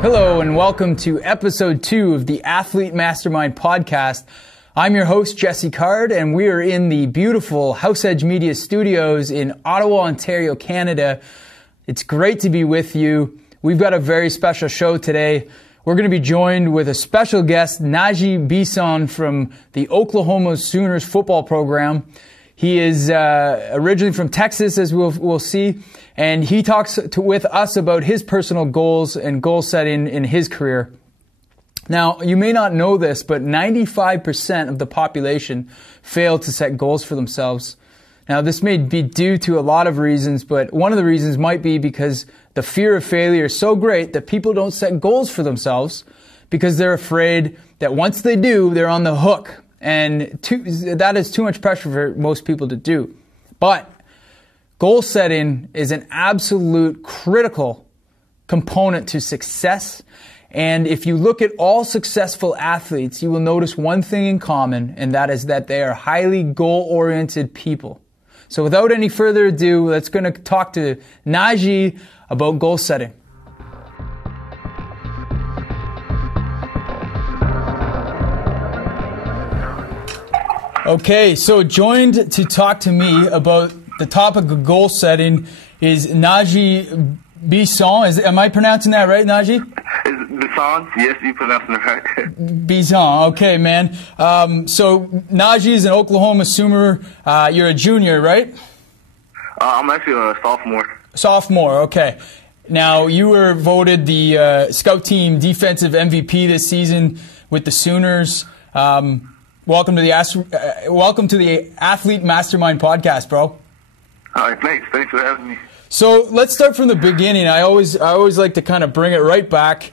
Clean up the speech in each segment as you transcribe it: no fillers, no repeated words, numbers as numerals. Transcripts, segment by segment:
Hello and welcome to episode 2 of the Athlete Mastermind podcast. I'm your host, Jesse Card, and we are in the beautiful House Edge Media Studios in Ottawa, Ontario, Canada. It's great to be with you. We've got a very special show today. We're going to be joined with a special guest, Najee Bissoon from the Oaklahoma Sooners football program. He is originally from Texas, as we'll see, and he talks with us about his personal goals and goal setting in his career. Now, you may not know this, but 95% of the population fail to set goals for themselves. Now, this may be due to a lot of reasons, but one of the reasons might be because the fear of failure is so great that people don't set goals for themselves because they're afraid that once they do, they're on the hook. And that is too much pressure for most people to do. But goal setting is an absolute critical component to success. And if you look at all successful athletes, you will notice one thing in common, and that is that they are highly goal-oriented people. So without any further ado, let's going to talk to Najee about goal setting. Okay, so joined to talk to me about the topic of goal setting is Najee Bissoon. Am I pronouncing that right, Najee? Bissoon? Yes, you pronounced it right. Bissoon, okay, man. So Najee is an Oklahoma Sooner. You're a junior, right? I'm actually a sophomore. Sophomore, okay. Now, you were voted the Scout Team Defensive MVP this season with the Sooners. Welcome to the Athlete Mastermind podcast, bro. All right, thanks. Thanks for having me. So let's start from the beginning. I always like to kind of bring it right back.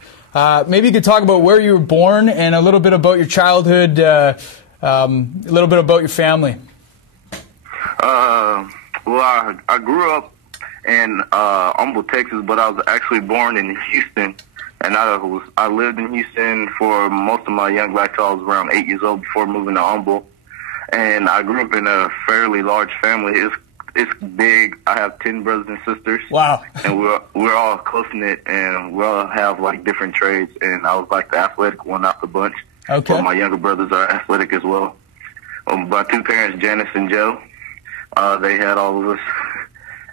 Maybe you could talk about where you were born and a little bit about your childhood, a little bit about your family. Well, I grew up in Humble, Texas, but I was actually born in Houston. And I lived in Houston for most of my young life till I was around 8 years old before moving to Humble. And I grew up in a fairly large family. It's big. I have 10 brothers and sisters. Wow. And we're all close-knit, and we all have, like, different trades. And I was, like, the athletic one out the bunch. Okay. But my younger brothers are athletic as well. My two parents, Janice and Joe, they had all of us.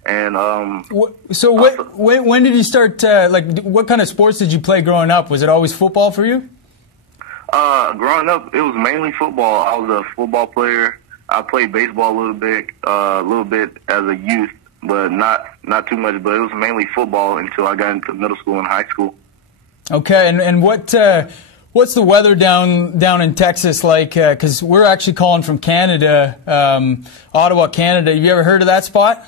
And so when did you start? What kind of sports did you play growing up? Was it always football for you? Growing up, it was mainly football. I was a football player. I played baseball a little bit as a youth, but not too much. But it was mainly football until I got into middle school and high school. Okay, and what's the weather down in Texas like? Because we're actually calling from Canada, Ottawa, Canada. Have you ever heard of that spot?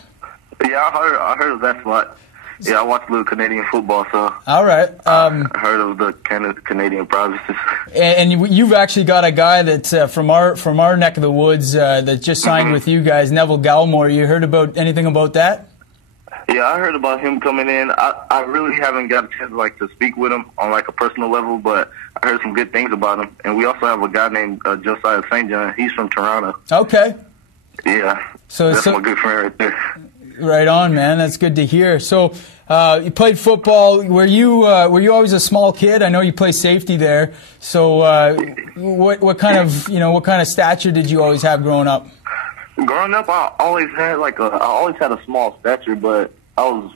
Yeah, I heard of that spot. Yeah, I watched a little Canadian football, so all right. I heard of the Canadian provinces. And you've actually got a guy that's from our neck of the woods that just signed with you guys, Neville Gallimore. You heard about anything about that? Yeah, I heard about him coming in. I really haven't got a chance to speak with him on like a personal level, but I heard some good things about him. And we also have a guy named Josiah St. John. He's from Toronto. Okay. Yeah. That's my good friend right there. Right on, man. That's good to hear. So, you played football. Were you always a small kid? I know you play safety there. So, what kind of stature did you always have growing up? Growing up, I always had a small stature, but I was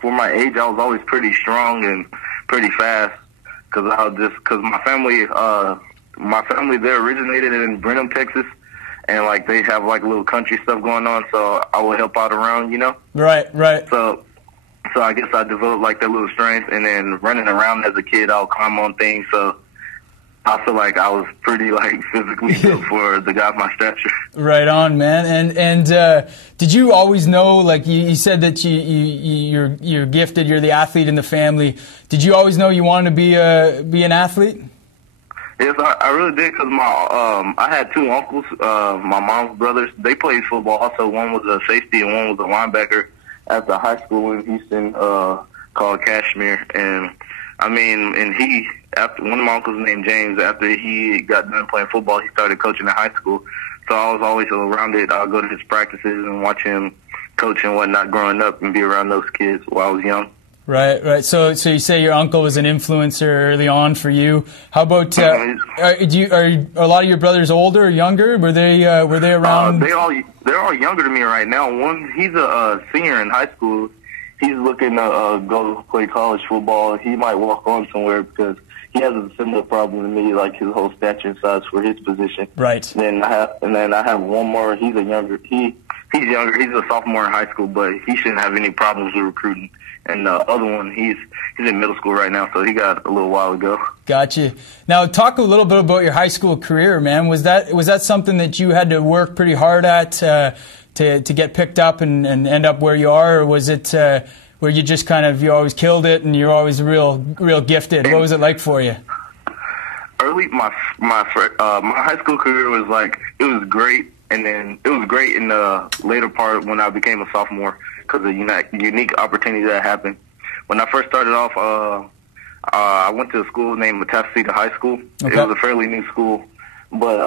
for my age, I was always pretty strong and pretty fast because my family there originated in Brenham, Texas. And, like, they have, like, little country stuff going on, so I would help out around, you know? Right. So I guess I developed, like, that little strength. And then running around as a kid, I would climb on things. So I feel like I was pretty, like, physically built for the guy of my stature. Right on, man. And did you always know, like, you said that you're gifted, you're the athlete in the family. Did you always know you wanted to be an athlete? Yes, I really did because I had two uncles, my mom's brothers. They played football. Also, one was a safety and one was a linebacker at the high school in Houston called Cashmere. And after one of my uncles named James, after he got done playing football, he started coaching in high school. So I was always around it. I'll go to his practices and watch him coach and whatnot growing up and be around those kids while I was young. Right, right. So you say your uncle was an influencer early on for you. How about are a lot of your brothers older or younger? Were they around? They're all younger than me right now. One, he's a senior in high school. He's looking to go play college football. He might walk on somewhere because he has a similar problem to me, like his whole stature and size for his position. Right. And then I have one more. He's younger. He's younger. He's a sophomore in high school, but he shouldn't have any problems with recruiting. And the other one, he's in middle school right now, so he got a little while ago. Gotcha. Now, talk a little bit about your high school career, man. Was that something that you had to work pretty hard at to get picked up and end up where you are, or was it where you just you always killed it and you're always real gifted? What was it like for you? Early, my high school career was it was great, and then it was great in the later part when I became a sophomore, because of unique opportunity that happened. When I first started off, I went to a school named Athlete High School. Okay. It was a fairly new school, but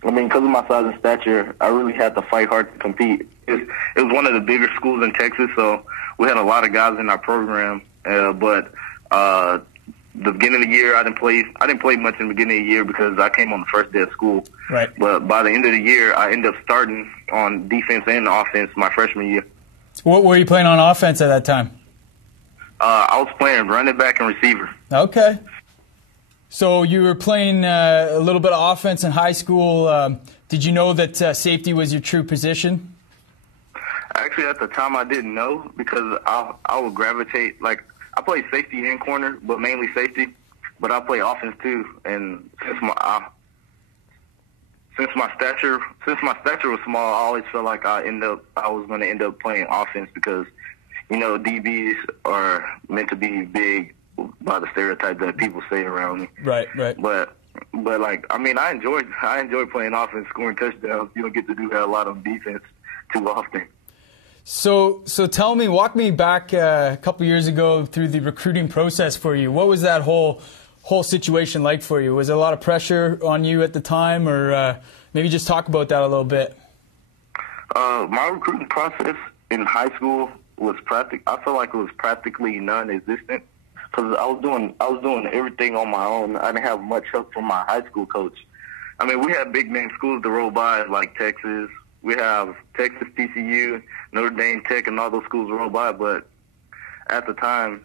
because of my size and stature, I really had to fight hard to compete. It was one of the bigger schools in Texas, so we had a lot of guys in our program. But the beginning of the year, I didn't play much in the beginning of the year because I came on the first day of school. Right. But by the end of the year, I ended up starting on defense and offense my freshman year. What were you playing on offense at that time? I was playing running back and receiver. Okay. So you were playing a little bit of offense in high school. Did you know that safety was your true position? Actually, at the time, I didn't know, because I would gravitate. I play safety and corner, but mainly safety. But I play offense too. And since my stature was small, I always felt like I was going to end up playing offense, because DBs are meant to be big by the stereotype that people say around me. Right, right. But I enjoy playing offense, scoring touchdowns. You don't get to do that a lot on defense too often. So tell me, walk me back a couple years ago through the recruiting process for you. What was that whole situation like for you? Was there a lot of pressure on you at the time, or maybe just talk about that a little bit? My recruiting process in high school was I felt like it was practically non-existent, because I was doing everything on my own. I didn't have much help from my high school coach. We had big name schools to roll by, like Texas. We have Texas, TCU, Notre Dame Tech, and all those schools roll by. But at the time,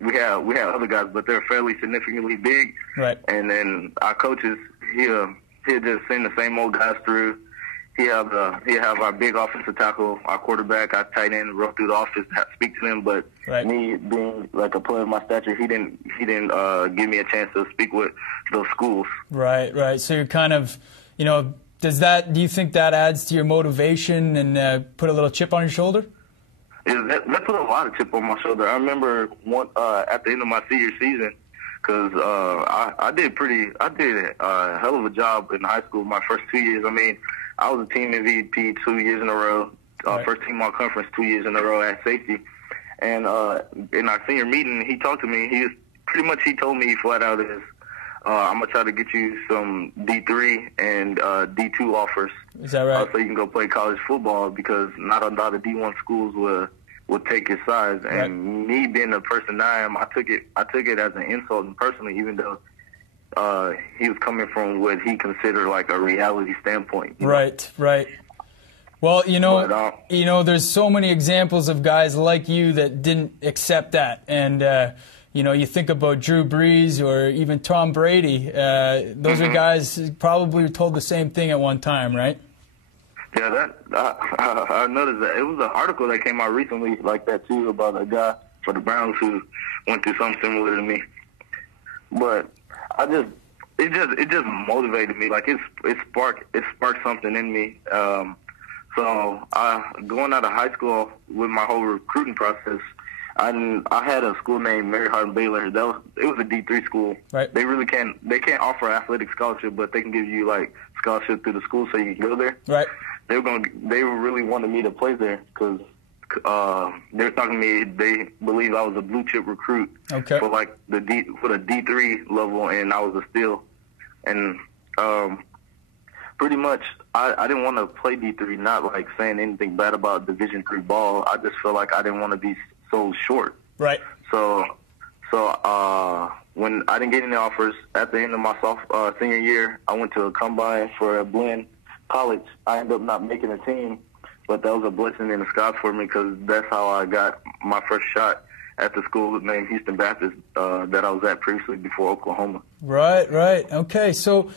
we had other guys, but they're fairly significantly big. Right. And then our coaches, he'll just send the same old guys through. He have our big offensive tackle, our quarterback, our tight end, run through the office, speak to them. But right. Me being like a player of my stature, he didn't give me a chance to speak with those schools. Right, right. So you're kind of, do you think that adds to your motivation and put a little chip on your shoulder? That put a lot of chip on my shoulder. I remember at the end of my senior season, because I did a hell of a job in high school my first 2 years. I was a team MVP 2 years in a row, right. First team all conference 2 years in a row at safety. And in our senior meeting, he talked to me. He told me flat out is, I'm gonna try to get you some D3 and D2 offers. Is that right? So you can go play college football, because not a lot of D1 schools will take his size. And right. Me being the person I am, I took it as an insult, and personally, even though he was coming from what he considered like a reality standpoint. Right, right. Well, there's so many examples of guys like you that didn't accept that. And, you think about Drew Brees or even Tom Brady. Those are guys who probably were told the same thing at one time, right? Yeah, I noticed that. It was an article that came out recently like that, too, about a guy for the Browns who went through something similar to me. But it just motivated me. Like it sparked something in me. So going out of high school with my whole recruiting process, I had a school named Mary Hardin Baylor. It was a D3 school. Right. They can't offer athletic scholarship, but they can give you like scholarship through the school so you can go there. Right. They really wanted me to play there, because they were talking to me. They believe I was a blue chip recruit. Okay. For like the D3 level, and I was a steal. And pretty much, I didn't want to play D3. Not like saying anything bad about Division III ball. I just felt like I didn't want to be so short. Right. So when I didn't get any offers at the end of my senior year, I went to a combine for a blend college. I ended up not making a team, but that was a blessing in disguise for me because that's how I got my first shot at the school named Houston Baptist that I was at previously before Oklahoma. Right. Okay, so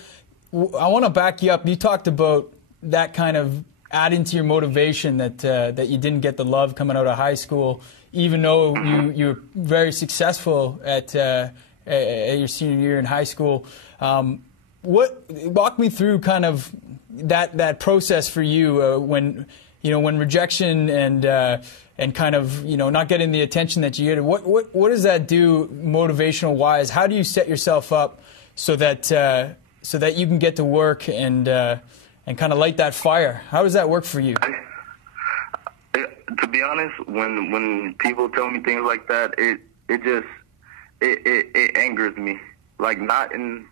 I want to back you up. You talked about that kind of adding to your motivation that you didn't get the love coming out of high school, even though you were very successful at your senior year in high school. Walk me through kind of that process for you when rejection and kind of not getting the attention that you get. What does that do motivational wise? How do you set yourself up so that you can get to work and kind of light that fire? How does that work for you? To be honest, when people tell me things like that, it angers me. Like not in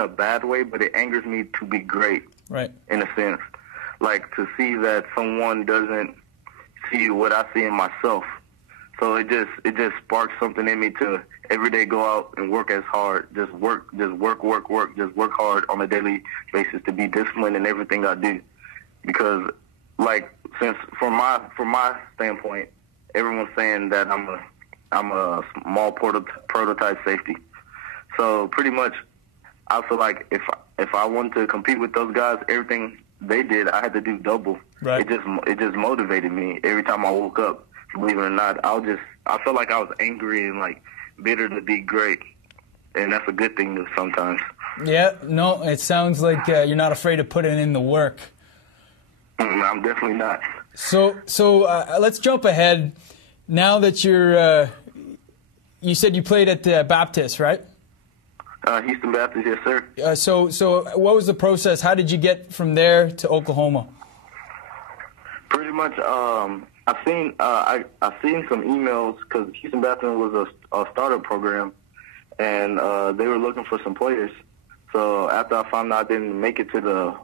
a bad way, but it angers me to be great. Right. In a sense, like to see that someone doesn't see what I see in myself. So it just sparks something in me to every day go out and work as hard. Just work hard on a daily basis to be disciplined in everything I do. Because since from my standpoint, everyone's saying that I'm a small prototype safety. So pretty much, I feel like if I wanted to compete with those guys, everything they did, I had to do double. Right. It just motivated me every time I woke up. Believe it or not, I felt like I was angry and like bitter to be great, and that's a good thing sometimes. Yeah, no, it sounds like you're not afraid to put in the work. I'm definitely not. So let's jump ahead. Now that you said you played at Baptist, right? Houston Baptist, yes, sir. So what was the process? How did you get from there to Oklahoma? Pretty much, I've seen some emails because Houston Baptist was a startup program, and they were looking for some players. So after I found out I didn't make it to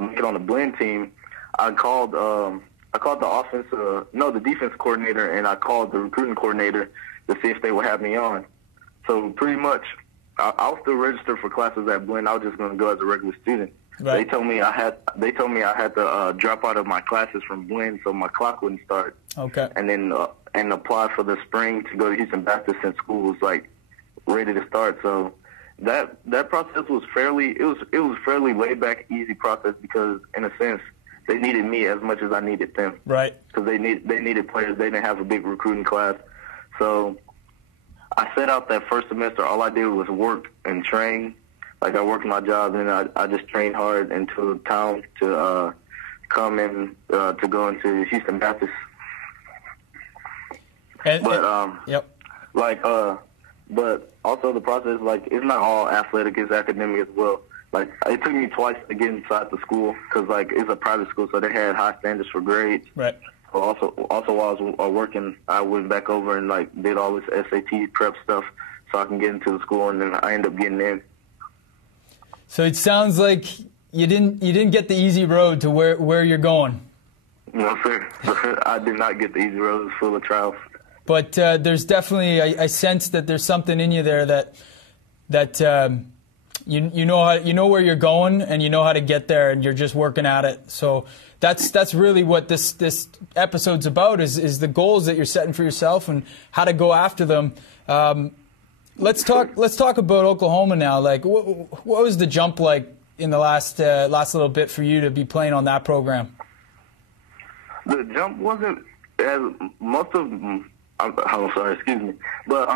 make it on the blend team, I called the defense coordinator, and I called the recruiting coordinator to see if they would have me on. So pretty much, I'll still register for classes at Blend. I was just going to go as a regular student. Right. They told me I had to drop out of my classes from Blend so my clock wouldn't start. Okay. And then and apply for the spring to go to Houston Baptist since school was like ready to start. So that process was fairly laid back, easy process because in a sense they needed me as much as I needed them. Right. Because they needed players. They didn't have a big recruiting class, so I set out that first semester. All I did was work and train. Like I worked my job, and I just trained hard into town to come in to go into Houston Baptist. Yep. But also the process, like it's not all athletic; it's academic as well. Like it took me twice to get inside the school because like it's a private school, so they had high standards for grades. Right. Also while I was working, I went back over and like did all this SAT prep stuff so I can get into the school, and then I ended up getting in. So it sounds like you didn't get the easy road to where you're going. No, sir. I did not get the easy road. It was full of trials. But there's definitely I sense that there's something in you there that you know where you're going and you know how to get there, and you're just working at it. So that's really what this episode's about is the goals that you're setting for yourself and how to go after them. Let's talk about Oklahoma now. Like, what was the jump like in the last little bit for you to be playing on that program? The jump wasn't as most of. I'm sorry, excuse me, but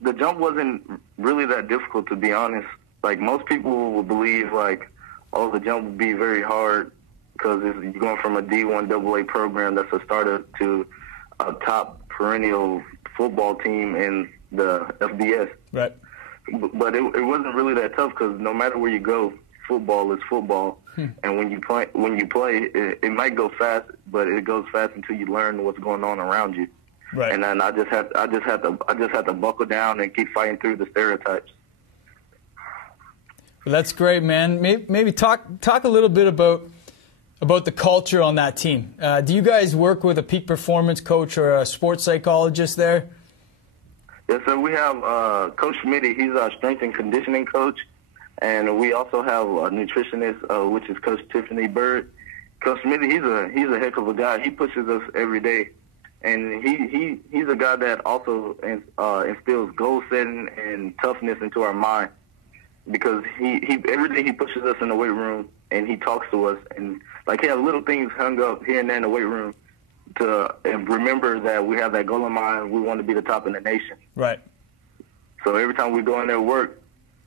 the jump wasn't really that difficult, to be honest. Like most people will believe, like, oh, the jump would be very hard because you're going from a D1 AA program that's a starter to a top perennial football team in the FBS. Right. But it wasn't really that tough because no matter where you go, football is football. And when you play, it might go fast, but it goes fast until you learn what's going on around you. Right. And then I just had to buckle down and keep fighting through the stereotypes. Well, that's great, man. Maybe talk a little bit about about the culture on that team. Do you guys work with a peak performance coach or a sports psychologist there? Yes, sir. We have Coach Schmitty. He's our strength and conditioning coach. And we also have a nutritionist, which is Coach Tiffany Bird. Coach Schmitty, he's a heck of a guy. He pushes us every day. And he's a guy that also instills goal setting and toughness into our mind, because he every day he pushes us in the weight room and he talks to us, and like he has little things hung up here and there in the weight room to remember that we have that goal in mind. We want to be the top in the nation. Right. So every time we go in there to work,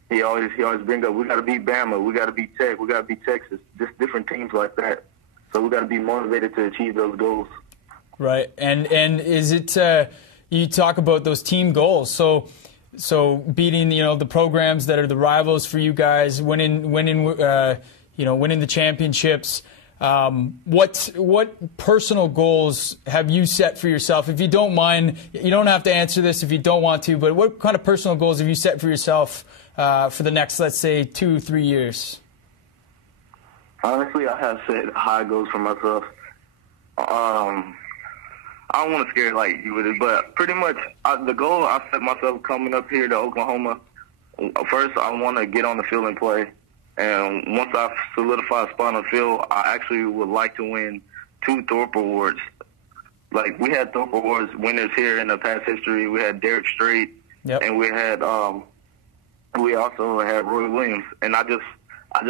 he always bring up, we got to beat Bama, we got to beat Tech, we got to beat Texas, just different teams like that. So we got to be motivated to achieve those goals. Right, and is it you talk about those team goals? So beating the programs that are the rivals for you guys, winning the championships. What personal goals have you set for yourself? If you don't mind, you don't have to answer this if you don't want to. But what kind of personal goals have you set for yourself for the next, let's say, 2-3 years? Honestly, I have set high goals for myself. I don't want to scare like you with it, but pretty much the goal I set myself coming up here to Oklahoma, first I want to get on the field and play. And once I solidify a spot on the field, I actually would like to win 2 Thorpe Awards. Like, we had Thorpe Awards winners here in the past history. We had Derek Strait, yep. And we also had Roy Williams. And I just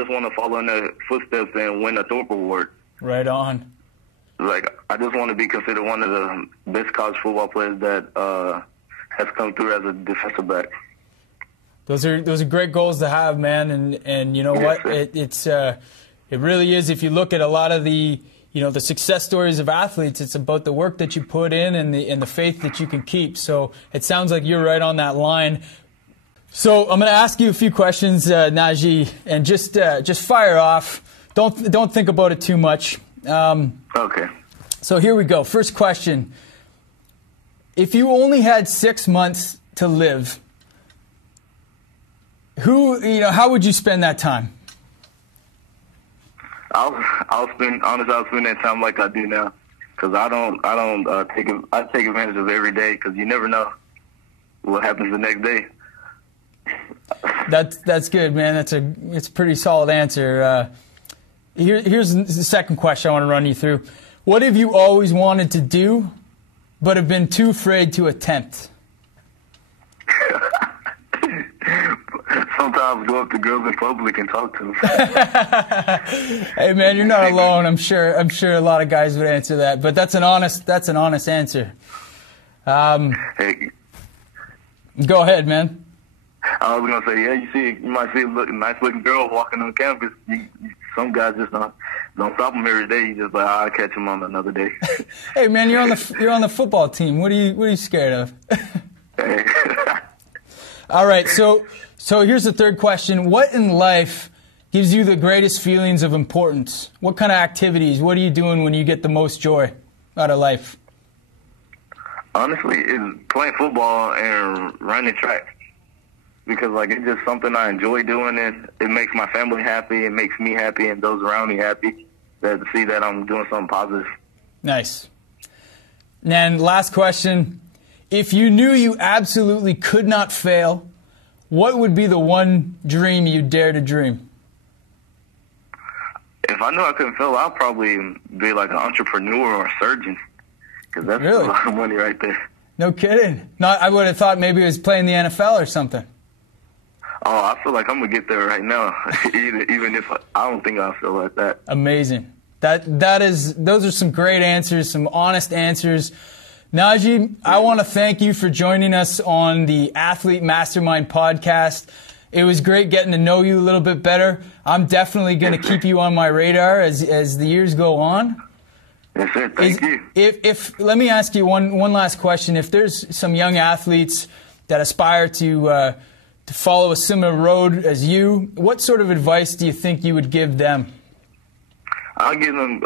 want to follow in the footsteps and win a Thorpe Award. Right on. Like, I just want to be considered one of the best college football players that has come through as a defensive back. Those are great goals to have, man, and you know what? It really is. If you look at a lot of the the success stories of athletes, it's about the work that you put in and the faith that you can keep. So it sounds like you're right on that line. So I'm going to ask you a few questions, Najee, and just fire off. Don't think about it too much. Okay. So here we go. First question. If you only had 6 months to live, how would you spend that time? I'll spend that time like I do now, because I take advantage of every day, because you never know what happens the next day. That's good, man. It's a pretty solid answer. Here's the second question I want to run you through. What have you always wanted to do, but have been too afraid to attempt? Sometimes go up to girls in public and talk to them. Hey, man, you're not alone. I'm sure a lot of guys would answer that, but that's an honest answer. Hey. Go ahead, man. I was gonna say, yeah, you might see a nice looking girl walking on campus. Some guys just don't stop them every day. You just like, I'll catch them on another day. Hey, man, you're on the football team. What are you scared of? Hey. All right, so here's the third question. What in life gives you the greatest feelings of importance? What kind of activities? What are you doing when you get the most joy out of life? Honestly, it's playing football and running track. Because, like, it's just something I enjoy doing. It makes my family happy. It makes me happy and those around me happy to see that I'm doing something positive. Nice. And last question. If you knew you absolutely could not fail, what would be the one dream you dare to dream? If I knew I couldn't fail, I'd probably be like an entrepreneur or a surgeon. Because that's really? A lot of money right there. No kidding. I would have thought maybe it was playing the NFL or something. Oh, I feel like I'm going to get there right now, even if I don't think I'll feel like that. Amazing. Those are some great answers, some honest answers. Najee, I want to thank you for joining us on the Athlete Mastermind podcast. It was great getting to know you a little bit better. I'm definitely going to keep you on my radar as the years go on. Yes, sir. Thank you. Let me ask you one last question. If there's some young athletes that aspire to follow a similar road as you, what sort of advice do you think you would give them? I'll give them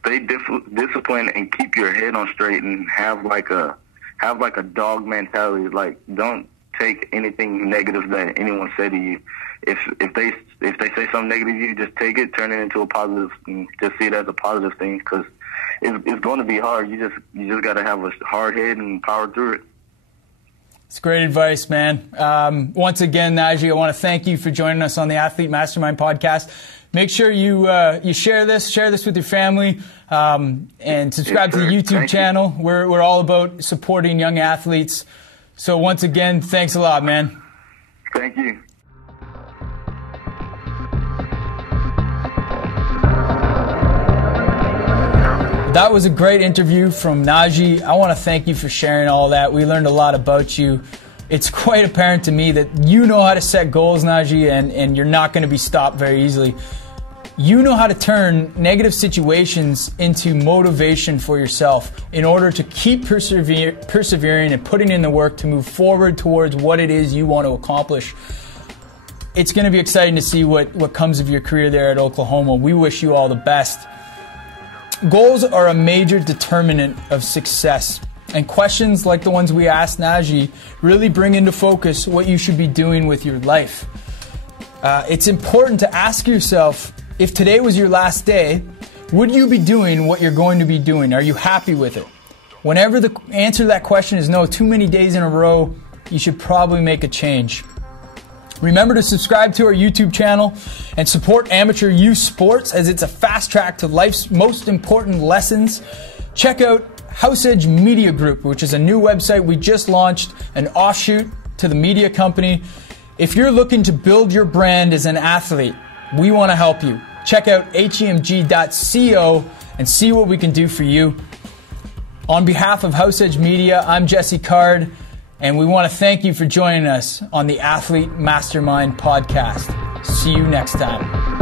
stay disciplined and keep your head on straight and have like a dog mentality. Like, don't take anything negative that anyone said to you. if they say something negative, you just take it, turn it into a positive, and just see it as a positive thing, because it's going to be hard. You just got to have a hard head and power through it. It's great advice, man. Once again, Najee, I want to thank you for joining us on the Athlete Mastermind podcast. Make sure you share this with your family, and subscribe to the YouTube channel. We're all about supporting young athletes. So once again, thanks a lot, man. Thank you. That was a great interview from Najee. I want to thank you for sharing all that. We learned a lot about you. It's quite apparent to me that you know how to set goals, Najee, and you're not going to be stopped very easily. You know how to turn negative situations into motivation for yourself in order to keep persevering and putting in the work to move forward towards what it is you want to accomplish. It's going to be exciting to see what comes of your career there at Oklahoma. We wish you all the best. Goals are a major determinant of success, and questions like the ones we asked Najee really bring into focus what you should be doing with your life. It's important to ask yourself, if today was your last day, would you be doing what you're going to be doing? Are you happy with it? Whenever the answer to that question is no, too many days in a row, you should probably make a change. Remember to subscribe to our YouTube channel and support amateur youth sports, as it's a fast track to life's most important lessons. Check out House Edge Media Group, which is a new website we just launched, an offshoot to the media company. If you're looking to build your brand as an athlete, we want to help you. Check out hemg.co and see what we can do for you. On behalf of House Edge Media, I'm Jesse Card, and we want to thank you for joining us on the Athlete Mastermind podcast. See you next time.